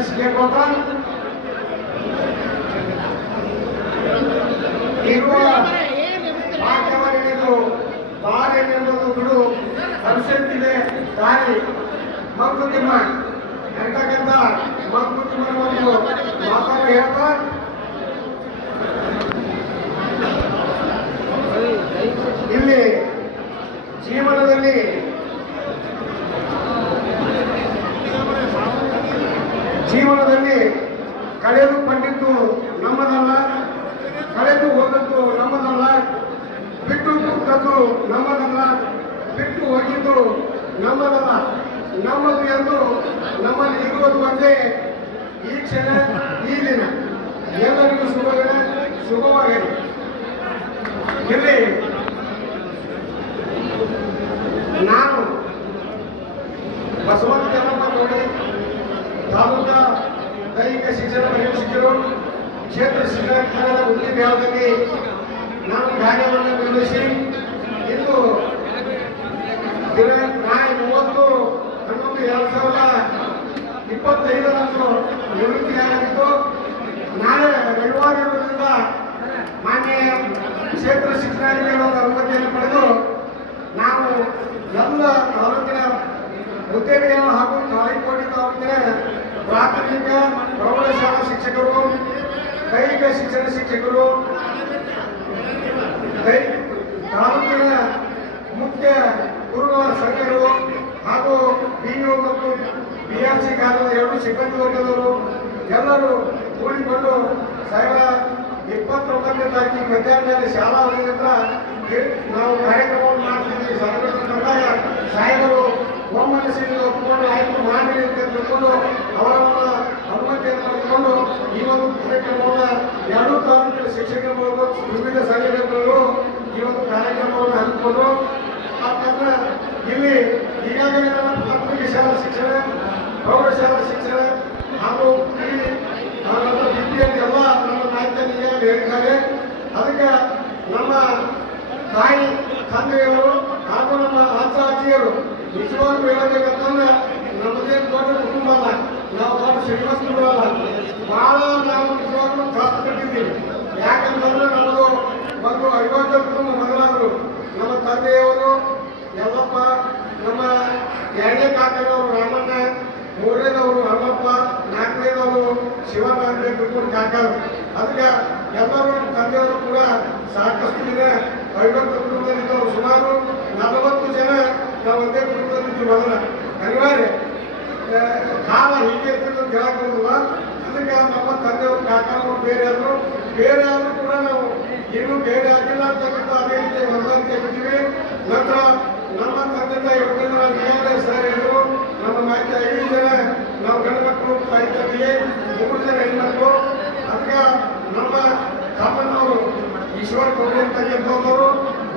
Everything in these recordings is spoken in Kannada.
ವಿನಂತಿಸಿಕೊಳ್ಳುತ್ತ ಇರುವ ವಾಕ್ಯವನ್ನೆಂದು ಬಾರೆನೆಂಬುದು ಬಿಡು. ಭವಿಷ್ಯತ್ತಿದೆ ದಾರಿ ಮಂಕುತಿಮ್ಮ ಎಂತಕ್ಕಂಥ ಮಂಕುತಿಮ್ಮನ ಒಂದು ಮಾತನ್ನು ಹೇಳ್ತಾ ಇಲ್ಲಿ ಜೀವನದಲ್ಲಿ ಜೀವನದಲ್ಲಿ ಕಳೆದು ಕಂಡಿದ್ದು ನಮ್ಮದಲ್ಲ ಕಳೆದು ಹೋದದ್ದು ನಮ್ಮದಲ್ಲ ಬಿಟ್ಟು ಕೂತದ್ದು ನಮ್ಮದಲ್ಲ ಬಿಟ್ಟು ಹೋಗಿದ್ದು ನಮ್ಮದಲ್ಲ ನಮ್ಮದು ಎಂದು ನಮ್ಮಲ್ಲಿ ಇರುವುದು ಒಂದೇ ಈ ಕ್ಷಣ ಈ ದಿನ ಎಲ್ಲರಿಗೂ ಶುಭವಿದೆ ಶುಭವಾಗಲಿ ಇಲ್ಲಿ ನಾನು ಬಸವಂತ ಯಲ್ಲಪ್ಪ ನೋಡಿ ತಾಲೂಕಾ ದೈಹಿಕ ಶಿಕ್ಷಣ ಶಿಕ್ಷಕರು ಕ್ಷೇತ್ರ ಶಿಕ್ಷಣ ಉದ್ಯೋಗ ವಿಭಾಗದಲ್ಲಿ ನಾನು ಕಾರ್ಯವನ್ನು ನಿರ್ವಹಿಸಿ ಇಂದು ದಿನ ನಾಳೆ ಮೂವತ್ತು ಹನ್ನೊಂದು ಎರಡು ಸಾವಿರದ ಇಪ್ಪತ್ತೈದರಂದು ನಿವೃತ್ತಿಯಾಗಿದ್ದು ನಾಳೆ ರವಿವಾರ ಇರುವುದರಿಂದ ಮಾನ್ಯ ಕ್ಷೇತ್ರ ಶಿಕ್ಷಣಾಧಿಕಾರಿಗಳ ಅನುಮತಿಯನ್ನು ಪಡೆದು ನಾವು ಎಲ್ಲ ತಾಲೂಕಿನ ಉದ್ಯಮಿಗಳು ಹಾಗೂ ತಾಳಿಕೋಟೆ ತಾಲೂಕಿನ ಪ್ರಾಥಮಿಕ ಪ್ರೌಢಶಾಲಾ ಶಿಕ್ಷಕರು ದೈಹಿಕ ಶಿಕ್ಷಣ ಶಿಕ್ಷಕರು ತಾಲೂಕಿನ ಮುಖ್ಯ ಗುರುಗಳ ಸಂಘಗಳು ಹಾಗೂ ಬಿಇಒ ಮತ್ತು ಬಿ ಆರ್ ಸಿ ಕಾರ್ಯದ ಎರಡು ಸಿಬ್ಬಂದಿ ವರ್ಗದವರು ಎಲ್ಲರೂ ಕೂಡಿಕೊಂಡು ಸಾವಿರ ಇಪ್ಪತ್ತೊಂಬತ್ತನೇ ತಾರೀಕಿಗೆ ಮಧ್ಯಾಹ್ನದಲ್ಲಿ ಶಾಲಾ ಹತ್ರ ನಾವು ಕಾರ್ಯಕ್ರಮವನ್ನು ಮಾಡ್ತಿದ್ವಿ. ಸಾರ್ವಜನಿಕ ಕಂದಾಯ ಸಾಹೇಬರು ಒಮ್ಮನಸ್ಸಿನಿಂದ ಒಪ್ಪಿಕೊಂಡು ಆಯ್ತು ಮಾಡಿ ಅಂತ ತಿಳ್ಕೊಂಡು ಅವರವರ ಅನುಮತಿಯನ್ನು ಪಡೆದುಕೊಂಡು ಈ ಒಂದು ಕಾರ್ಯಕ್ರಮವನ್ನು ಎರಡೂ ತಾಲೂಕಿನ ಶಿಕ್ಷಕರು ವಿವಿಧ ಸಂಘಟನೆಗಳು ಈ ಒಂದು ಕಾರ್ಯಕ್ರಮವನ್ನು ಹಮ್ಮಿಕೊಂಡು ಯಾಕಂದ್ರೆ ಇಲ್ಲಿ ಈಗಾಗಲೇ ನಮ್ಮ ಪ್ರಾಥಮಿಕ ಶಾಲಾ ಶಿಕ್ಷಣ, ಪ್ರೌಢಶಾಲಾ ಶಿಕ್ಷಣ ಹಾಗೂ ವಿದ್ಯೆಯಲ್ಲಿ ಎಲ್ಲ ಹೇಳಿದ್ದಾರೆ ಅದಕ್ಕೆ ನಮ್ಮ ತಾಯಿ, ತಂದೆಯವರು ಹಾಗೂ ನಮ್ಮ ಅಜ್ಜಿಯರು ನಿಜವಾಗ್ಲೂ ಹೇಳಬೇಕಂತಂದ್ರೆ ನಮ್ಮದೇನು ದೊಡ್ಡ ಕುಟುಂಬ ಅಲ್ಲ. ನಾವು ದೊಡ್ಡ ಶ್ರೀಮಂತರು ಅಲ್ಲ. ಭಾಳ ನಾವು ನಿಜವಾಗ್ಲೂ ಕಟ್ಟಿದ್ದೀವಿ. ಯಾಕಂತಂದ್ರೆ ನಮ್ಮದು ಒಂದು ಐವತ್ತು ಕುಟುಂಬ ಮೊದಲಾದರು. ನಮ್ಮ ತಂದೆಯವರು ಯಲ್ಲಪ್ಪ, ನಮ್ಮ ಎರಡನೇ ಕಾಕನವರು ರಾಮಣ್ಣ, ಮೂರನೇದವರು ಹನುಮಪ್ಪ, ನಾಲ್ಕನೇದವರು ತಿಳ್ಕೊಂಡು ಕಾಕರು. ಅದಕ್ಕೆ ಎಲ್ಲರೂ ತಂದೆಯವರು ಕೂಡ ಸಾಕಷ್ಟು ದಿನ ಐವತ್ತು ಕುಟುಂಬದಲ್ಲಿದ್ದವರು ಸುಮಾರು ನಲವತ್ತು ಜನ ನಾವು ಒಂದೇ ಕುಟುಂಬದಲ್ಲಿದ್ದು ಮೊದಲ. ಅನಿವಾರ್ಯ. ಕಾಲ ಹೀಗೆ ಇರ್ತದೆ ಅಂತ ಹೇಳಕ್ ಅದಕ್ಕೆ ನಮ್ಮ ತಂದೆಯವರು ಕಾಕನವರು ಬೇರೆ ಆದರು, ಬೇರೆ ಆದರೂ ಕೂಡ ನಾವು ಇನ್ನೂ ಬೇರೆ ಆಗಿಲ್ಲ ಅಂತಕ್ಕಂಥ ಅದೇ ರೀತಿ ಹೊಂದಾಣಿಕೆ ಬಿಟ್ಟಿವಿ. ನಂತರ ನಮ್ಮ ತಂದೆ ತಾಯಿ ಒಟ್ಟಿಗೆ ನ್ಯಾಯಾಲಯ ಸರ್ ಹೇಳಿದ್ರು ನಮ್ಮ ಮಾಹಿತಿ ಐದು ಜನ, ನಾವು ಗಂಡು ಮಕ್ಕಳು, ತಾಯಿ ತಂದೆಯೇ, ಮೂರು ಜನ ಹೆಣ್ಮಕ್ಳು ಅದಕ್ಕೆ ನಮ್ಮ ತಮ್ಮನವರು ಈಶ್ವರ್ ಅಂತ ಅಂತಕ್ಕಂಥವ್ರು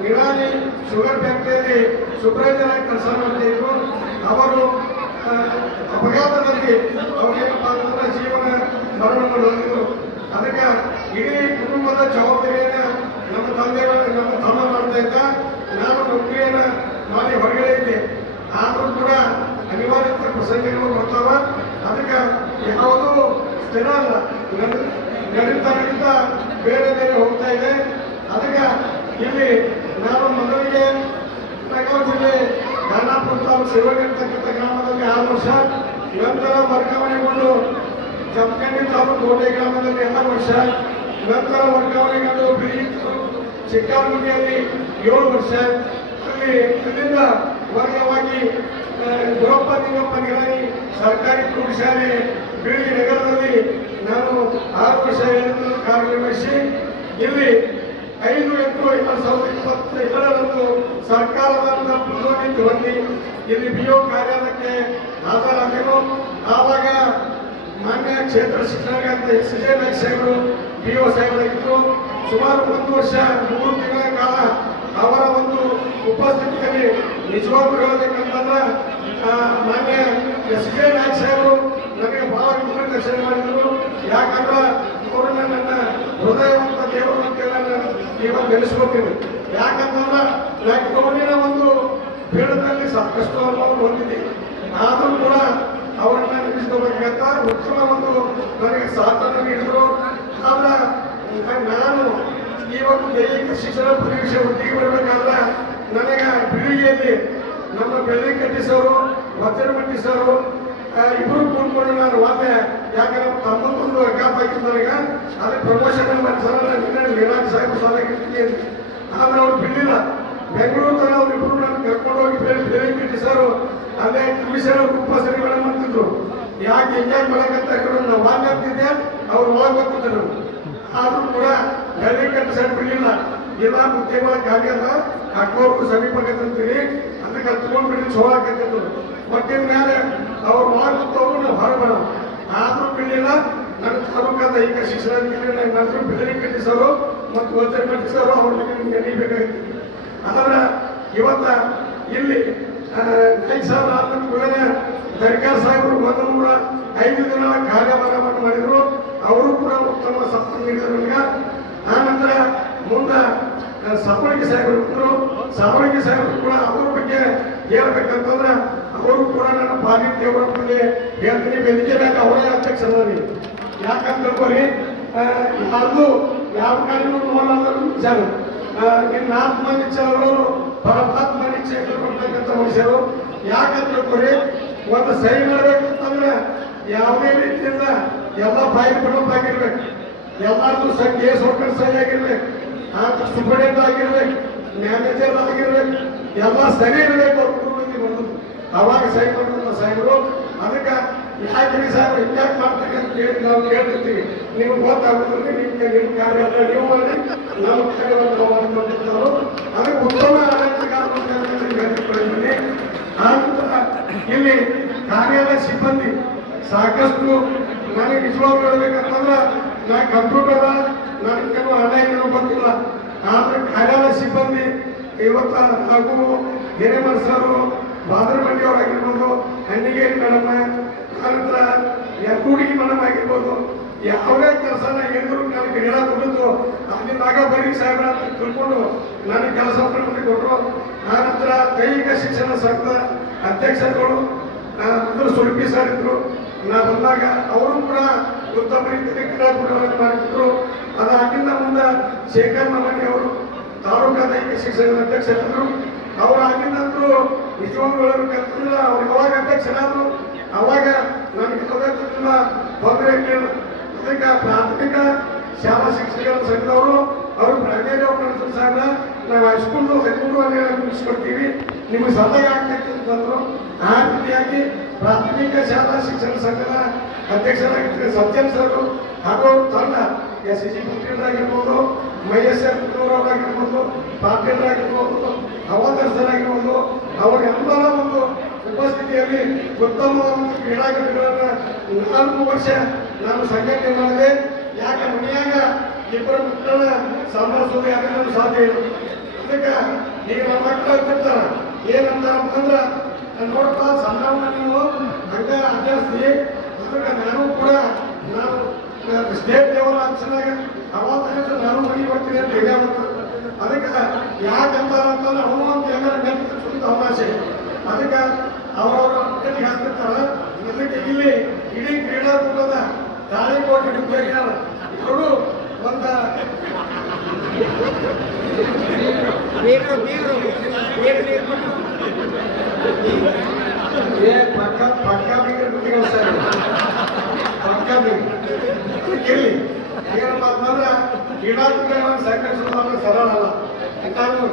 ನಿರಾಲಿ ಶುಗರ್ ಫ್ಯಾಕ್ಟರಿಯಲ್ಲಿ ಆಗಿ ಕೆಲಸ ಮಾಡ್ತಿದ್ರು. ಅವರು ಅಪಘಾತದಲ್ಲಿ ಅವರೇನಪ್ಪ ಅಂತಂದ್ರೆ ಜೀವನ ಮರಣವನ್ನು ಮಾಡಿದ್ರು. ಅದಕ್ಕೆ ಇಡೀ ಕುಟುಂಬದ ಜವಾಬ್ದಾರಿಯನ್ನು ನಮ್ಮ ತಂದೆಗಳು ನಮ್ಮ ತಮ್ಮ ಮಾಡ್ತಾ ಇದ್ದ. ನಾನು ನೌಕರಿಯನ್ನ ಮಾಡಿ ಹೊರಗಡೆ ಇದ್ದೆ. ಆದರೂ ಕೂಡ ಅನಿವಾರ್ಯ ಪ್ರಸಂಗಗಳು ಬರ್ತಾವ. ಅದಕ್ಕೆ ಯಾವುದೂ ಸ್ಥಿರ ಅಲ್ಲ. ನಡೀತಾ ನಡೀತಾ ಬೇರೆ ಬೇರೆ ಹೋಗ್ತಾ ಇದೆ. ಅದಕ್ಕೆ ಇಲ್ಲಿ ನಾನು ಮೊದಲಿಗೆ ಬೆಂಗಳೂರು ಜಿಲ್ಲೆ ಗಾಣಾಪುರ ತಾಲೂಕು ಶಿವಳ್ಳಿ ಇರ್ತಕ್ಕಂಥ ಗ್ರಾಮದಲ್ಲಿ ಆರು ವರ್ಷ. ನಂತರ ವರ್ಗಾವಣೆಗೊಂಡು ಜಮಖಂಡಿ ತಾಲೂಕು ಕೋಟೆ ಗ್ರಾಮದಲ್ಲಿ ಎಲ್ಲ ವರ್ಷ. ನಂತರ ವರ್ಗಾವಣೆಗೊಂಡು ಬಿಳಿ ಚಿಕ್ಕಾಮುಂಡಿಯಲ್ಲಿ ಏಳು ವರ್ಷ. ಅಲ್ಲಿ ಅಲ್ಲಿಂದ ವರ್ಗವಾಗಿ ಗುರಪ್ಪ ನಿಂಗಪ್ಪ ನಿರಾಣಿ ಸರ್ಕಾರಿ ಪ್ರೌಢಶಾಲೆ ಬೀಳಿ ನಗರದಲ್ಲಿ ನಾನು ಆರು ವರ್ಷ ಕಾರ್ಯನಿರ್ವಹಿಸಿ ಇಲ್ಲಿ ಐದು ಎಂಟು ಎರಡು ಸಾವಿರದ ಇಪ್ಪತ್ತು ಎರಡರಂದು ಸರ್ಕಾರದ ಪದೋನ್ನತಿ ಹೊಂದಿ ಇಲ್ಲಿ ಬಿಒ ಕಾರ್ಯಾಲಯಕ್ಕೆ ಹಾಜರಾದೆವು. ಆವಾಗ ಮಾನ್ಯ ಕ್ಷೇತ್ರ ಶಿಕ್ಷಣಾಧಿಕಾರಿ ಎಸ್ ಜೆ ಸಾಹೇಬರು ಪಿ ಒ ಸಾಹೇಬರಾಗಿದ್ದರು ಸುಮಾರು ಒಂದು ವರ್ಷ, ಮೂರು ತಿಂಗಳ ಕಾಲ ಅವರ ಒಂದು ಉಪಸ್ಥಿತಿಯಲ್ಲಿ ನಿಜವಾಗ್ಲೂ ಹೇಳಬೇಕಂತಂದ್ರೆ ಮಾನ್ಯ ಎಸ್ ಕೆ ನಾಯಕ್ ಸಾಹೇಬರು ನನಗೆ ಬಹಳ ಮಾರ್ಗದರ್ಶನ ಮಾಡಿದರು. ಯಾಕಂದ್ರೆ ಅವರು ನನ್ನ ಹೃದಯವಂತ ದೇವರು ಅಂತೆಲ್ಲ ನಾನು ಇವಾಗ ನೆನೆಸ್ಕೊತೀನಿ. ಯಾಕಂತಂದ್ರೆ ನಾನು ಗೌರಿನ ಒಂದು ಬೀಳದಲ್ಲಿ ಸಾಕಷ್ಟು ಅನುಭವ ಹೊಂದಿದ್ದೀನಿ. ಆದರೂ ಕೂಡ ಅವರನ್ನ ನೆನೆಸ್ಕೋಬೇಕಂತ ಉತ್ತಮ ಒಂದು ನನಗೆ ಸಾಧನೆ ನೀಡಿದ್ರು. ಆದ್ರೆ ನಾನು ಈ ಒಂದು ದೈಹಿಕ ಶಿಕ್ಷಣ ಪರೀಕ್ಷೆ ಒಟ್ಟಿಗೆ ಬರಬೇಕಾದ್ರೆ ನನಗೆ ಬಿಳಿಯಲ್ಲಿ ನಮ್ಮ ಬೆಳ್ಳಿ ಕಟ್ಟಿಸೋರು ವಜ್ರ ಮಂಡಿಸೋರು ಇಬ್ಬರು ಕೂಡ್ಕೊಂಡು ನಾನು ಯಾಕಂದ್ರೆ ತಮ್ಮದೊಂದು ಗ್ಯಾಪ್ ಆಗಿತ್ತು ನನಗೆ. ಅದಕ್ಕೆ ಪ್ರಮೋಷನ್ ಮಾಡ್ತಾರೆ ನಾನು ಮೀನಾಕ್ಷಿ ಸಾಹೇಬ್ ಸಾಲಾಗಿರ್ತೀನಿ ಆದ್ರೆ ಅವ್ರು ಬಿಡಲಿಲ್ಲ. ಬೆಂಗಳೂರು ತರ ಅವ್ರಿಬ್ರು ನಾನು ಕರ್ಕೊಂಡು ಹೋಗಿ ಬೇರೆ ಅಲ್ಲೇ ಟ್ಯೂಷನ್ ಉಪ ಸರಿ ಮೇಡಮ್ ಅಂತಿದ್ರು ಯಾಕೆ ಎಂಜಾಯ್ ಮಾಡಕಂತ ನಾವು ಮಾತಾಡ್ತಿದ್ದೆ ಅವ್ರು ಒಳಗೆ ಬರ್ತಿದ್ರು ಆದರೂ ಕೂಡ ಬೆಳೆ ಸೈಡ್ ಬಿಡಲಿಲ್ಲ. ಎಲ್ಲ ಮುದ್ದೆ ಖಾಲಿ ಅದ ಅಕ್ಕೋರ್ಗು ಸಮೀಪ ಅಂತೀವಿ ಅದಕ್ಕೆ ಅದು ಚೋ ಹಾಕತ್ತಿದ್ರು ಒಟ್ಟಿನ ಮೇಲೆ ಅವ್ರು ತಗೊಂಡು ನಾವು ಹೊರಗೆ ಆದ್ರೂ ಬಿಡಲಿಲ್ಲ ನನ್ನ ತಾಲೂಕಾ ದೈಹಿಕ ಶಿಕ್ಷಣ ನಂತರ ಬಿಡಲಿ ಕಟ್ಟಿಸೋರು ಮತ್ತು ವಚನ ಕಟ್ಟಿಸೋರು ಅವ್ರಿಗೆ ನೆನೀಬೇಕಾಗಿತ್ತು ಆದ್ರೆ ಇವತ್ತ ಇಲ್ಲಿ ಐದು ಸಾವಿರ ಆದ ಕೂಡಲೇ ದರ್ಗಾ ಸಾಹೇಬರು ಒಂದು ನೂರ ಐದು ದಿನ ಕಾರ್ಯಭಾರವನ್ನು ಮಾಡಿದರು. ಅವರು ಕೂಡ ಉತ್ತಮ ಸಪ್ತ ನೀಡಿದರು ನನಗೆ ಆನಂತರ ಮುಂದೆ ಸಾವಳಿಗೆ ಸಾಹೇಬರು ಇದ್ರು ಸಾವಳಿಗೆ ಸಾಹೇಬರು ಕೂಡ ಅವ್ರ ಬಗ್ಗೆ ಹೇಳ್ಬೇಕಂತಂದ್ರೆ ಅವರು ಕೂಡ ನನ್ನ ಪಾಲಿ ದೇವರ ಬಗ್ಗೆ ಹೇಳ್ತೀನಿ ವೇದಿಕೆದಾಗ ಅವರೇ ಅಧ್ಯಕ್ಷರಾಗಿ ಯಾಕಂತ ತಿಳ್ಕೊರಿ ಯಾರ್ದು ಯಾವ ಕಾರ್ಯ ನೋಡಲಾದ್ರು ವಿಚಾರ. ನಾಲ್ಕು ಮಂದಿ ನಿಚ್ಚವರು ಪರಮಾತ್ಮ ಮಂದಿ ಕೊಡ್ತಕ್ಕಂಥ ಮನುಷ್ಯರು. ಯಾಕಂತ ತಿಳ್ಕೊರಿ, ಒಂದು ಸಹಿ ಮಾಡಬೇಕಂತಂದ್ರೆ ಯಾವುದೇ ರೀತಿಯಿಂದ ಎಲ್ಲ ಫೈಲ್ ಬಿಡೋಪ್ ಆಗಿರ್ಬೇಕು. ಎಲ್ಲಾರ್ದು ಸಹ ಕೇಸ್ ಹೋಗ್ಕೊಂಡು ಸಹಿ ಆಗಿರ್ಬೇಕು. ಆತ ಸೂಪರಿಂಟೆಂಟ್ ಆಗಿರ್ಬೇಕು ಮ್ಯಾನೇಜರ್ ಆಗಿರ್ಬೇಕು, ಎಲ್ಲ ಸರಿ ಇರಬೇಕು ಅವ್ರ ಕುಟುಂಬಕ್ಕೆ ಬರೋದು ಅವಾಗ ಮಾಡುವಂತ ಸಾಹೇಬರು, ಅದಕ್ಕೆ ಯಾಕ್ರಿ ಸಾಹೇಬ್ ಹಿಂಗ್ಯಾಕೆ ಮಾಡ್ತೀರಿ ಅಂತ ಕೇಳಿ ನಾವು ಕೇಳ್ತಿರ್ತೀವಿ. ನಿಮ್ಗೆ ಗೊತ್ತಾಗುತ್ತದೆ ನಿಮ್ಗೆ ನಿಮ್ಮ ಕಾರ್ಯ ನೀವು ಮಾಡಿ ನಮ್ಮ ಕಾರ್ಯವನ್ನು ಮಾಡ್ಕೊಂಡಿರ್ತಾರೋ ಅದಕ್ಕೆ ಉತ್ತಮ ಆಡಳಿತಗಾರರಿಗೆ ಆನಂತರ ಇಲ್ಲಿ ಕಾರ್ಯಾಲಯ ಸಿಬ್ಬಂದಿ ಸಾಕಷ್ಟು ನನಗೆ ನಿಜವಾಗ್ಲೂ ಹೇಳ್ಬೇಕಂತಂದ್ರೆ, ನಾ ಕಂಪ್ಯೂಟರ್ ನನಗೆ ಕೆಲವು ಹಣ ಏನೋ ಗೊತ್ತಿಲ್ಲ. ಆದರೆ ಕಾರ್ಯಾಲಯ ಸಿಬ್ಬಂದಿ ಇವತ್ತು ಹಾಗೂ ಹಿರೇಮಠ ಸರು ಬಾದರಮಂಡಿ ಅವರಾಗಿರ್ಬೋದು ಹಣ್ಣಿಗೇರಿ ಮೇಡಮ್ ಆನಂತರ ಕೂಡಿಗೆ ಮೇಡಮ್ ಆಗಿರ್ಬೋದು, ಯಾವುದೇ ಕೆಲಸನ ಹೇಳಿದ್ರು ನನಗೆ ಗಿಡ ಕೊಟ್ಟಿದ್ದು ನಾಗ ಬರೀ ಸಾಹೇಬ್ರ ಅಂತ ತಿಳ್ಕೊಂಡು ನನಗೆ ಕೆಲಸ ಕೊಟ್ಟರು ಆನಂತರ ದೈಹಿಕ ಶಿಕ್ಷಣ ಸಂಘದ ಅಧ್ಯಕ್ಷರುಗಳು ಮೊದಲು ಸುಲ್ಪಿ ಸರ್ ಇದ್ರು. ನಾ ಬಂದಾಗ ಅವರು ಕೂಡ ಉತ್ತಮ ರೀತಿಯಲ್ಲಿ ಕ್ರೀಡಾಕೂಟಗಳನ್ನು ಮಾಡಿದ್ರು ಅದಾಗಿಂದ ಮುಂದೆ ಶೇಖರ್ ಮಮಣಿ ಅವರು ತಾಲೂಕಾ ದೈಹಿಕ ಶಿಕ್ಷಣದ ಅಧ್ಯಕ್ಷರಿದ್ರು. ಅವ್ರು ಆಗಿಂದಂತರೂ ನಿಜವಾಗ್ಲೂ ಹೇಳ್ಬೇಕಂತಂದ್ರೆ ಅವ್ರು ಯಾವಾಗ ಅಧ್ಯಕ್ಷರಾದ್ರು ಅವಾಗ ನನಗೆ ಪದಕದಿಂದ ತೊಂದರೆ ಇದಕ್ಕೆ ಪ್ರಾಥಮಿಕ ಶಾಲಾ ಶಿಕ್ಷಕರ ಸಂಘದವರು, ಅವರು ಪ್ರೈಮರಿ ಅವ್ರು ಸಾಹೇಬ್ರ, ನಾವು ಹೈಸ್ಕೂಲ್ದು ಹೈಸ್ಕೂಲ್ ಮುಗಿಸ್ಕೊಡ್ತೀವಿ. ನಿಮಗೆ ಸಲಹೆ ಆಗ್ತೈತಿ ಅಂತಂದ್ರು ಆ ರೀತಿಯಾಗಿ ಪ್ರಾಥಮಿಕ ಶಾಲಾ ಶಿಕ್ಷಣ ಸಂಘದ ಅಧ್ಯಕ್ಷರಾಗಿರ್ತಾರೆ ಸತ್ಯನ್ ಸರ್ ಹಾಗೂ ತಂಡ ಎಸ್ ಜಿ ಆಗಿರ್ಬೋದು ಮಹೇಶ್ ಆಗಿರ್ಬೋದು ಪಾಟೀಲ್ರಾಗಿರ್ಬೋದು ಆಗಿರ್ಬೋದು ಸರ್ ಆಗಿರ್ಬೋದು ಅವರೆಲ್ಲರ ಒಂದು ಉಪಸ್ಥಿತಿಯಲ್ಲಿ ಉತ್ತಮ ಒಂದು ಕ್ರೀಡಾಕೂಟಗಳನ್ನ ನಾಲ್ಕು ವರ್ಷ ನಾನು ಸಂಘಟನೆ ಮಾಡಿದೆ. ಯಾಕೆ ಮನೆಯಾಗ ಇಬ್ಬರು ಮಕ್ಕಳ ಸಂಭಾಳಿಸೋದು ಯಾಕಂದ್ರೆ ಸಾಧ್ಯ ಇಲ್ಲ. ಅದಕ್ಕೆ ಈಗ ನಮ್ಮ ಮಕ್ಕಳು ಇರ್ತಿರ್ತಾರ ಏನಂತಾರ ಅಂದ್ರೆ ನೋಡಪ್ಪ ಸಣ್ಣವನ್ನ ನೀವು ಹಂಗೆ ಆಚರಿಸಿ ಅದಕ್ಕೆ ನಾನು ಕೂಡ ನಾನು ಸ್ಟೇಟ್ ಲೆವೆಲ್ ಆಚರಣೆಗೆ ಅವಾಗ ನಾನು ಮನೆ ಬರ್ತೀನಿ ಅಂತ ಹೇಳಿ ಅದಕ್ಕೆ ಯಾಕಂತಾರ ಅಂತಂದ್ರೆ, ಅವನು ಅಂತ ಏನಾರ ನೆನಪು ತಮಾಷೆ ಅದಕ್ಕೆ ಅವರವರ ಕಟ್ಟಿಗೆ ಹಾಕ್ತಿರ್ತಾರ ಇದಕ್ಕೆ ಇಲ್ಲಿ ಇಡೀ ಕ್ರೀಡಾಕೂಟದ ತಾಳಿಕೋಟೆ ಕೋಟಿ ಇವರು ಒಂದ ಬೀಗರು ಬೀಗರು ಬೀಗರು ನೀರು ಕೊಟ್ಟು ಏ ಪಕ್ಕ ಪಕ್ಕ ಬೀಗರ ಬಿಟ್ಟಿಲ್ಲ ಸರ್. ಪಕ್ಕ ಬಿಟ್ಟು ಇಲ್ಲಿ ಏನಪ್ಪ ಅಂತಂದ್ರೆ ಕ್ರೀಡಾಕೂಟಗಳನ್ನು ಸಂಘಟಿಸೋದು ಅಂದ್ರೆ ಸರಳ ಅಲ್ಲ ಯಾಕಂದ್ರೆ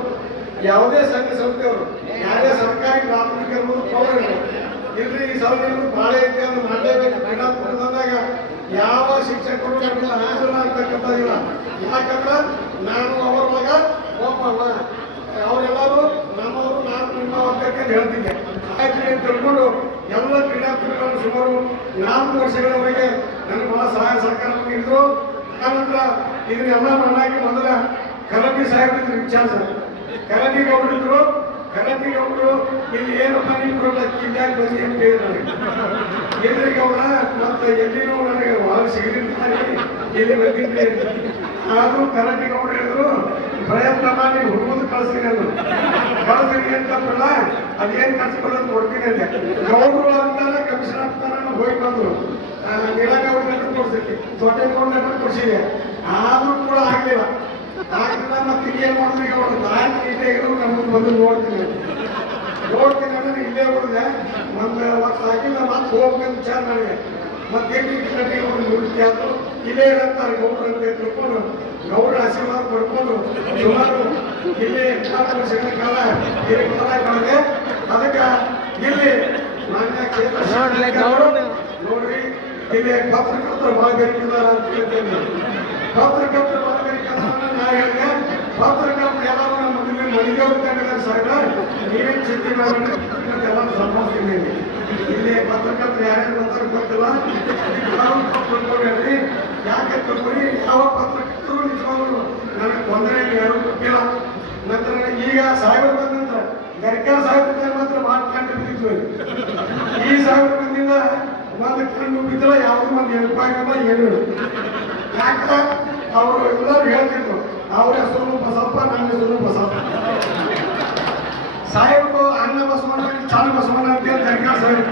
ಯಾವುದೇ ಸಂಘ ಸಂಸ್ಥೆಯವರು ಯಾವುದೇ ಸರ್ಕಾರಿ ಪ್ರಾಥಮಿಕ ಇರ್ಬೋದು ಇಲ್ರಿ ಈ ಸೌಲಭ್ಯಗಳು ಭಾಳ ಐತಿ ಅಂದ್ರೆ ಮಾಡಲೇಬೇಕು. ಕ್ರೀಡಾಕೂಟದಾಗ ಯಾವ ಶಿಕ್ಷಕರು ನಮಗೆ ಅನುಕೂಲ ಅಂತಕ್ಕಂಥದ್ದಿಲ್ಲ ಯಾಕಂದ್ರೆ ನಾನು ಅವರ ಮಗ ಒಬ್ಬ ಅವರೆಲ್ಲರೂ ನಮ್ಮವರು, ನಾನು ನಿಮ್ಮ ಅಂತ ಹೇಳ್ತಿದ್ದೆ ಆಯ್ತು ಅಂತ ತಿಳ್ಕೊಂಡು ಎಲ್ಲ ಕ್ರೀಡಾಪಟುಗಳನ್ನು ಸುಮಾರು ನಾಲ್ಕು ವರ್ಷಗಳವರೆಗೆ ನನಗೆ ಬಹಳ ಸಹಾಯ ಸಹಕಾರ ನೀಡಿದ್ರು. ಆನಂತರ ಇದನ್ನೆಲ್ಲ ಮಾಡಾಕಿ ಮೊದಲ ಕಲಬಿ ಸಾಹೇಬ್ರ ಸರ್ ಕಲಬಿ ಗೌಡರಿದ್ರು ಕಲಬಿ ಗೌಡರು ಇಲ್ಲಿ ಏನು ನೀವು ಕೊಡಕ್ಕೆ ಇಲ್ಲಿ ಬಂದಿ ಅಂತ ಹೇಳಿದ್ರು. ಎಲ್ಲಿ ಗೌಡ ಮತ್ತೆ ಎಲ್ಲಿನೂ ನನಗೆ ಭಾಳ ಸಿಗಲಿಲ್ಲ ಎಲ್ಲಿ ಬಂದಿದ್ದೆ ಆದರೂ ಕಲಬಿ ಗೌಡರು ಹೇಳಿದ್ರು, ಪ್ರಯತ್ನ ಮಾಡಿ ಹುಡುಗದು ಕಳಿಸ್ತೀನಿ ಅದು ಕಳಿಸ್ತೀನಿ ಅಂತ ಅದೇನು ಕಳ್ಸ್ಕೊಳ್ಳೋದು ಕೊಡ್ತೀನಿ ಅಂತ ಗೌಡರು ಅಂತಾನೆ ಕಮಿಷನ್ ಆಗ್ತಾನೆ ಹೋಗಿ ಬಂದ್ರು. ನೀಲಗೌಡ ಕೊಡ್ಸಿದ್ವಿ ದೊಡ್ಡ ಕೊಡ್ಸಿದೆ ಆದ್ರೂ ಕೂಡ ಆಗ್ಲಿಲ್ಲ. ಏನ್ ಮಾಡಿದ್ರಿ ಈಗ ಅವ್ರು ನಾಲ್ಕು ಗಂಟೆ ಇರೋ ನಮ್ಮನ್ನು ಬಂದು ನೋಡ್ತೀನಿ ನೋಡ್ತೀನಿ ಅಂದ್ರೆ ಇಲ್ಲೇ ಹೋದ್ರೆ ಒಂದು ವರ್ಷ ಆಗಿಲ್ಲ ಮತ್ತೆ ಹೋಗ್ಬೇಕಂತ ವಿಚಾರ ಮಾಡಿದೆ. ಮತ್ತೆ ಗಂಟೆಗೆ ಅವ್ರು ನಿವೃತ್ತಿ ಆದ್ರು? ಇಲ್ಲೇ ಇರಂತಾರೆ ಗೌಡ್ರು ಅಂತ ತಿಳ್ಕೊಂಡು ಗೌಡ್ರ ಆಶೀರ್ವಾದ ಪಡ್ಕೊಂಡು ಸುಮಾರು ಇಲ್ಲಿ ನಾಲ್ಕು ವರ್ಷಗಳ ಕಾಲ ಇಲ್ಲಿ ಅದಕ್ಕೆ ಇಲ್ಲಿ ಮಾನ್ಯ ಕ್ಷೇತ್ರ. ನೋಡ್ರಿ ಇಲ್ಲಿ ಪತ್ರಕರ್ತರು ಭಾಳ ಅಂತ ಹೇಳ್ತೇನೆ. ಪತ್ರಕರ್ತರು ಭಾಳ ಬೇಕಿದ್ದಾರೆ ನಾ ಹೇಳಿದೆ ಪತ್ರಕರ್ತರು ಎಲ್ಲರೂ ನಮ್ಮ ಮದುವೆ ಮನೆಗೆ ಹೋಗ್ಕೊಂಡಿದ್ದಾರೆ ಸರ್ಕಾರ ನೀವೇ ಚಿಂತೆ ಮಾಡಿ ಎಲ್ಲ ಸಂಭಾಳಿಸ್ತೀನಿ ಇಲ್ಲಿ ಪತ್ರಕರ್ತರು ಯಾರ್ಯಾರು ಬರ್ತಾರೆ ಗೊತ್ತಿಲ್ಲ. ನಾವು ತಿಳ್ಕೊಬೇಡ್ರಿ ಯಾಕೆ ತಿಳ್ಕೊರಿ ಯಾವ ಪತ್ರಕರ್ತರು ನಿಜವಾಗ್ಲು ನನಗೆ ತೊಂದರೆ ಯಾರು ಗೊತ್ತಿಲ್ಲ. ನಂತರ ಈಗ ಸಾಹೇಬರು ಬಂದ ನಂತರ ಗರ್ಕಾ ಸಾಹೇಬ್ರ ಮಾತ್ರ ಬಿದ್ದಿದ್ವಿ ಈ ಸಾವಿರ ಬಂದಿಂದ ಒಂದು ಕಣ್ಣು ಬಿದ್ದಿಲ್ಲ ಯಾವುದೂ ಒಂದು ನೆನಪಾಗಿಲ್ಲ ಏನು ಯಾಕೆ ಯಾಕ ಅವರು ಎಲ್ಲರೂ ಹೇಳ್ತಿದ್ರು, ಅವ್ರ ಹೆಸರು ಬಸಪ್ಪ, ನನ್ನ ಹೆಸರು ಬಸಪ್ಪ. ಸಾಹೇಬರು ಅನ್ನ ಬಸವಣ್ಣ, ಚಾಲು ಬಸವಣ್ಣ ಅಂತ ಹೇಳಿ ಗರ್ಕಾ ಸಾಹೇಬ್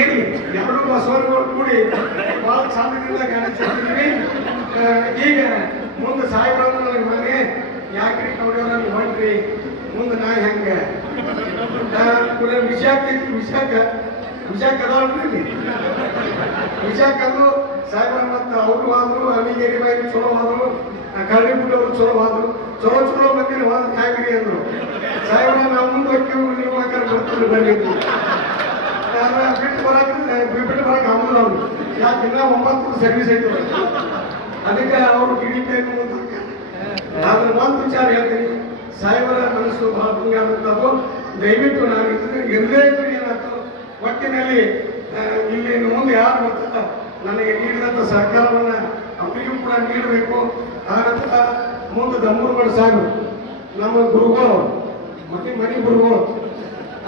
ಇರ್ಲಿ ಎರಡು ಬಸವಣ್ಣಗಳು ಕೂಡಿ ಭಾಳ ಚಂದದಿಂದ ಗಣಿಸಿದ್ದೀವಿ ಈಗ ಮುಂದೆ ಸಾಹೇಬ್ರನ್ನ ನನಗೆ ಮನೆ ಯಾಕ್ರಿ ಕೌಡಿಯವ್ರ ಹೊಂಟ್ರಿ? ಮುಂದೆ ನಾ ಹೆಂಗೆ? ಕೂಡ ವಿಷಾಕ ವಿಷಾಕ. ವಿಷಾಕ ಅದಾವ್ರಿ ಅದು. ಸಾಹೇಬ್ರ ಮತ್ತು ಅವರು ಆದರು ಅಲ್ಲಿಗೆ ಚಲೋ ಆದ್ರು. ಕಳ್ಳಿಪುಟ್ಟವರು ಚಲೋ ಆದ್ರು, ಚಲೋ ಚಲೋ ಬಂದಿರಿ ಹೋದ್ ಹ್ಯಾಂಗ್ರಿ ಅಂದ್ರು. ಸಾಹೇಬ್ರ, ನಾವು ಮುಂದೆ ಹೋಗ್ತೀವಿ, ನೀವು ಹಾಕಾರ ಬರ್ತೀವಿ ಆದ್ರೆ ಬಿಟ್ಟು ಬರಕ್ಕೆ ಬಿಟ್ಟು ಬರಕ್ಕೆ ಆಗುದಿಲ್ಲ ಅವ್ರು. ಯಾಕೆ, ಇನ್ನ ಒಂಬತ್ತು ಸರ್ವಿಸ್ ಐತೆ ಅದಕ್ಕೆ ಅವರು ಟಿ ಅಂತ ಪಿ ಆದ್ರೆ ಒಂದು ವಿಚಾರ ಹೇಳ್ತೀನಿ. ಸಾಹೇಬರ ಮನಸ್ಸು ಬಹಳ ಬಂಗಾರದ್ದು ದಯವಿಟ್ಟು ನಾನು ಇದನ್ನ ಇರದೇ ಇದ್ರೆ ಏನಾಯ್ತು, ಒಟ್ಟಿನಲ್ಲಿ ಇಲ್ಲಿ ಮುಂದೆ ಯಾರು ಬರ್ತಾರ ನನಗೆ ನೀಡಿದಂಥ ಸಹಕಾರವನ್ನು ಅವರಿಗೂ ಕೂಡ ನೀಡಬೇಕು. ಆ ನಂತರ ಮುಂದೆ ದಮ್ಮೂರುಗಳು ಸಾಗು. ನಮ್ಮ ಗುರುಗಳು, ಮತ್ತೆ ಮನೆ ಗುರುಗಳು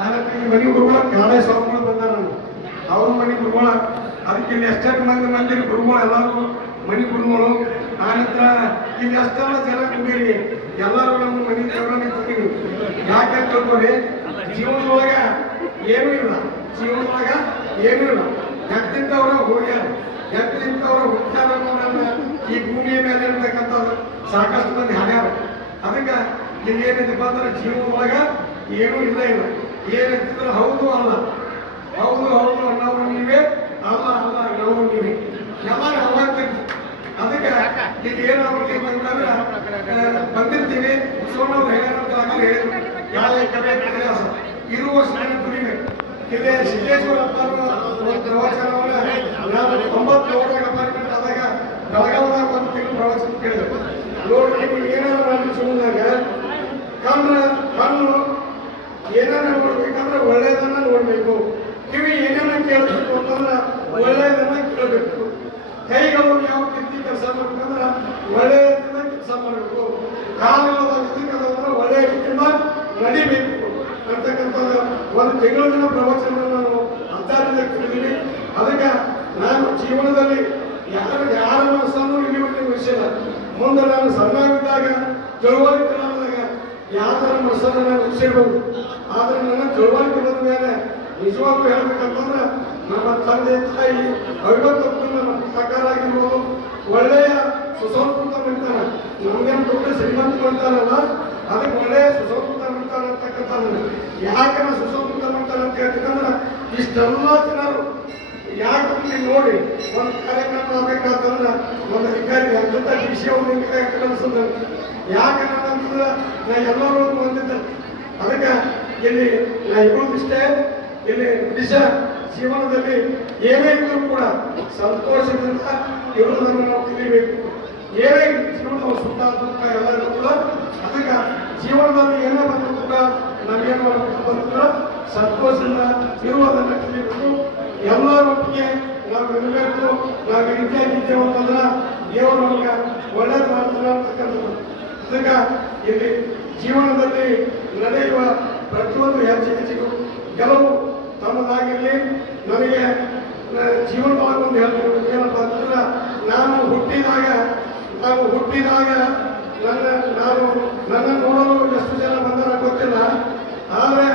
ಆನಂತರ ನಂತರ ಈ ಮನೆ ಗುರುಗಳ ಕಾಳೆ ಸ್ವಾಮಿಗಳು ಬಂದಾರ ಅವ್ರ ಮನೆ ಗುರುಗಳ, ಅದಕ್ಕೆ ಇಲ್ಲಿ ಎಷ್ಟೆಷ್ಟು ಮಂದಿ ಮಂದಿ ಗುರುಗಳು ಎಲ್ಲರೂ ಮನೆ ಗುರುಗಳು. ಆನಂತರ ನಂತರ ಇಲ್ಲಿ ಎಷ್ಟೆಲ್ಲ ಜನ ಎಲ್ಲರೂ ನಮ್ಮ ಮನೆ ದೇವರನ್ನ ಯಾಕೆ ತಿಳ್ಕೊರಿ ಜೀವನದೊಳಗ ಏನೂ ಇಲ್ಲ. ಜೀವನದೊಳಗ ಏನೂ ಇಲ್ಲ. ಎತ್ತಿಂತವ್ರ ಹೋಗ್ಯಾರ. ಎತ್ತಿಂತವ್ರ ಹುಟ್ಟ್ಯಾರ ಅನ್ನೋದನ್ನ ಈ ಭೂಮಿಯ ಮೇಲೆ ಇರ್ತಕ್ಕಂಥದ್ದು ಸಾಕಷ್ಟು ಮಂದಿ ಹಾಡ್ಯಾರ ಅದಕ್ಕೆ ಇಲ್ಲಿ ಏನಿದೆಪ್ಪ ಅಂದ್ರೆ ಜೀವನದೊಳಗ ಏನೂ ಇಲ್ಲ ಇಲ್ಲ ಏನಂತಿದ್ರೆ ಹೌದು ಅಲ್ಲ. ಹೌದು ಹೌದು ಅನ್ನೋರು ನೀವೇ, ಅಲ್ಲ ಅಲ್ಲ ಅನ್ನೋರು ನೀವೇ. ಎಲ್ಲ ಅವಾಗ್ತಿತ್ತು ಅದಕ್ಕೆ ಇಲ್ಲಿ ಏನಾಗ್ಬೇಕು ಅಂತಂದ್ರೆ ಬಂದಿರ್ತೀವಿ ಸೋಮವ್ರು ಹೇಳ್ಯಾರಂತ ಆಗಲೇ ಹೇಳಿದ್ರು. ಯಾವ ಕಡೆ ಪ್ರಯಾಸ ಇರುವ ವರ್ಷ ತುರಿಬೇಕು ಇಲ್ಲಿ ಸಿದ್ದೇಶ್ವರಪ್ಪ ಒಂದು ಪ್ರವಚನವನ್ನ ನಾನು ತೊಂಬತ್ತೇಳರಾಗ ಅಪಾರ್ಟ್ಮೆಂಟ್ ಆದಾಗ ಬೆಳಗಾವದಾಗ ಒಂದು ತಿಂಗಳು ಪ್ರವಚನ ಕೇಳಿದೆ ನೋಡಿ ನೀವು ಏನಾದ್ರು ಮಾಡಿ ಸುಮ್ಮನಾಗ ಕಣ್ಣು ಕಣ್ಣು ಏನಾರ ನೋಡ್ಬೇಕಂದ್ರೆ ಒಳ್ಳೆಯದನ್ನ ನೋಡ್ಬೇಕು. ಕಿವಿ ಏನೇನ ಕೇಳಬೇಕು ಅಂತಂದ್ರೆ ಒಳ್ಳೆಯದನ್ನ ಕೇಳಬೇಕು. ಕೈಗಳು ಯಾವ ರೀತಿ ಕೆಲಸ ಮಾಡ್ಬೇಕಂದ್ರೆ ಒಳ್ಳೆಯದನ್ನ ಕೆಲಸ ಮಾಡಬೇಕು. ಕಾಲುಗಳ ಇದಕ್ಕಂದ್ರೆ ಒಳ್ಳೆಯ ರೀತಿಯಿಂದ ನಡಿಬೇಕು. ಅಂತಕ್ಕಂಥದ್ದು ಒಂದು ತಿಂಗಳಿನ ಪ್ರವಚನ ನಾನು ಅರ್ಥದಿಂದ ಕೇಳಿದ್ದೀನಿ. ಅದಕ್ಕೆ ನಾನು ಜೀವನದಲ್ಲಿ ಯಾರ ಯಾರ ಮನಸ್ಸನ್ನು ಇಲ್ಲಿ ಉಳಿಸಿಲ್ಲ ಮುಂದೆ ನಾನು ಸಣ್ಣವಿದ್ದಾಗ ತಿಳುವಳಿಕೆ ಇಲ್ಲದಾಗ ಯಾವ ಥರ ಮನಸ್ಸನ್ನು ನಾನು ಆದರೆ ನನ್ನ ತಿಳುವಳಿಕೆ ಬಂದ ಮೇಲೆ ನಿಜವಾಗ್ಲೂ ಹೇಳ್ಬೇಕಂತಂದ್ರೆ ನಮ್ಮ ತಂದೆ ತಾಯಿ ಐವತ್ತು ನಮ್ಮ ಪ್ರಕಾರ ಆಗಿರ್ಬೋದು. ಒಳ್ಳೆಯ ಸುಸಂಸ್ಕೃತ ಮಿಡ್ತಾನ ನಮ್ಗೇನು ದೊಡ್ಡ ಶ್ರೀಮಂತ ಮಾಡ್ತಾರಲ್ಲ ಅದಕ್ಕೆ ಒಳ್ಳೆಯ ಸುಸಂಸ್ಕೃತ ಮಿಡ್ತಾನ ಅಂತಕ್ಕಂಥ ಯಾಕೆ ಸುಸಂಸ್ಕೃತ ಮಾಡ್ತಾನೆ ಅಂತ ಹೇಳ್ತಕ್ಕಂದ್ರೆ ಇಷ್ಟೆಲ್ಲ ಜನರು ಯಾಕೆ ನೋಡಿ ಒಂದು ಕಾರ್ಯಕ್ರಮ ಆಗ್ಬೇಕಂತಂದ್ರೆ ಒಂದು ಅಧಿಕಾರಿ ಅಂತ ವಿಷಯವನ್ನು ಕಳಿಸಿದ್ರು ಯಾಕೆ ಅಂತಂದ್ರೆ ನಾ ಎಲ್ಲರೂ ಬಂದಿದ್ದೆ ಅದಕ್ಕೆ ಇಲ್ಲಿ ನಾ ಇರೋದಿಷ್ಟೇ ಇಲ್ಲಿ ನಿಜ ಜೀವನದಲ್ಲಿ ಏನೇ ಇದ್ರೂ ಕೂಡ ಸಂತೋಷದಿಂದ ಇರುವುದನ್ನು ನಾವು ಕಲಿಬೇಕು. ಏನೇ ಜೀವನದ ಸುಖ ದುಃಖ ಎಲ್ಲರೂ ಕೂಡ ಅದಕ್ಕೆ ಜೀವನದಲ್ಲಿ ಏನೇ ಬಂದರೂ ಕೂಡ ನಾವೇನು ಮಾಡಬೇಕು ಅಂತಂದ್ರೆ ಸಂತೋಷದಿಂದ ಇರುವುದನ್ನು ಕಲಿಬೇಕು. ಎಲ್ಲರೊಟ್ಟಿಗೆ ನಾವು ಇರಬೇಕು, ನಾವು ರೀತಿಯಾಗಿದ್ದೇವೆ ಅಂತಂದ್ರೆ ದೇವರು ನಮ್ಗೆ ಒಳ್ಳೇದು ಮಾಡ್ತಾರೆ ಅಂತಕ್ಕಂಥದ್ದು ಅದಕ್ಕೆ ಇಲ್ಲಿ ಜೀವನದಲ್ಲಿ ನಡೆಯುವ ಪ್ರತಿಯೊಂದು ಹೆಚ್ಚು ಹೆಜ್ಜೆಗೂ ಕೆಲವು ತಮ್ಮದಾಗಿರಲಿ, ನನಗೆ ಜೀವನವಾಗಿ ಒಂದು ಹೇಳ್ಬೇಕು ಏನಪ್ಪ ಅಂತಂದ್ರೆ, ನಾನು ಹುಟ್ಟಿದಾಗ ನಾವು ಹುಟ್ಟಿದಾಗ ನನ್ನ, ನಾನು ನನ್ನ ನೋಡಲು ಎಷ್ಟು ಜನ ಬಂದಾರ ಗೊತ್ತಿಲ್ಲ. ಆದರೆ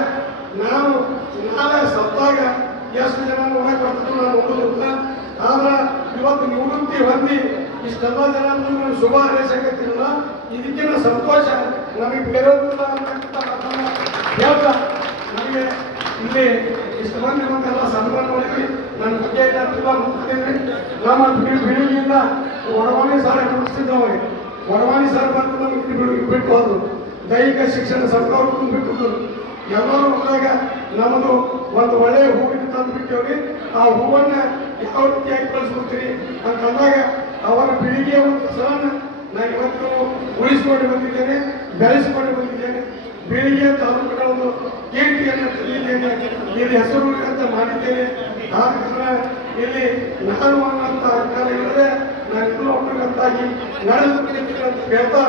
ನಾನು ನಾಳೆ ಸತ್ತಾಗ ಎಷ್ಟು ಜನ ನಾನು ಆದ್ರೆ ಇವತ್ತು ನಿವೃತ್ತಿ ಹೊಂದಿ, ಇಷ್ಟೆಲ್ಲ ಜನ ಶುಭ ಹಾರೈಸಕತ್ತಿರಲ್ಲ, ಇದಕ್ಕಿಂತ ಸಂತೋಷ ನಮಗೆ ಬೇರೋದಿಲ್ಲ ಅಂತಕ್ಕಂಥ ನನಗೆ ಇಲ್ಲಿ ಇಷ್ಟು ಮಂದಿ ಮಾಡಿದ್ವಿ ನನ್ನ ಬಗ್ಗೆ ಮುಗಿದಿದ್ರಿ ನಮ್ಮ ಬಿಡುಗಿಯಿಂದ ಒಡವಾಣಿ ಸರ್ ಮುಗಿಸ್ತಿದ್ದವಾಗ ಒಡವಾಣಿ ಸರ್ ಬಂದು ನಮಗೆ ಬಿಡು ಬಿಟ್ಟು ದೈಹಿಕ ಶಿಕ್ಷಣ ಸರ್ಕಾರ ಬಿಟ್ಟು ಎಲ್ಲರೂ ಹೋದಾಗ ನಮ್ಮದು ಒಂದು ಒಳ್ಳೆಯ ಹೂವಿನ ತಂದು ಬಿಟ್ಟೇವ್ರಿ ಆ ಹೂವನ್ನ ಯಾವ ರೀತಿಯಾಗಿ ಕಳಿಸ್ಕೊಡ್ತೀರಿ? ಅಂತಂದಾಗ ಅವರ ಪೀಳಿಗೆಯ ಒಂದು ಸಲನ್ನ ನಾನು ಇವತ್ತು ಉಳಿಸಿಕೊಂಡು ಬಂದಿದ್ದೇನೆ, ಬೆಳೆಸಿಕೊಂಡು ಬಂದಿದ್ದೇನೆ. ಬೆಳಿಗ್ಗೆ ತಾಲೂಕಿನ ಒಂದು ಕೀರ್ತಿಯನ್ನು ತಂದಿದ್ದೇನೆ. ಇಲ್ಲಿ ಹೆಸರು ಅಂತ ಮಾಡಿದ್ದೇನೆ. ಆದ ಕಾರಣ ಇಲ್ಲಿ ನಾನು ಅನ್ನೋಂಥ ಅಧಿಕಾರ ಇಲ್ಲದೆ ನಾನು ಇನ್ನೂ ಒಬ್ಬರಿಗಂತಾಗಿ ನಡೆದುಕೊಂಡಿರ್ತಕ್ಕಂಥ ಅಂತ ಹೇಳ್ತಾ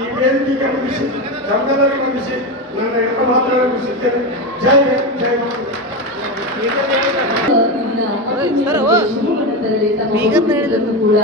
ಈ ವೇದಿಕೆಗೆ ಮುಗಿಸಿ ತಮ್ಮೆಲ್ಲರಿಗೂ ಮುಗಿಸಿ ನನ್ನ ಎಲ್ಲ ಮಾತುಗಳನ್ನು ಮುಗಿಸುತ್ತೇನೆ ಜೈ ಜೈ ಭಾರತ್. ಕೂಡ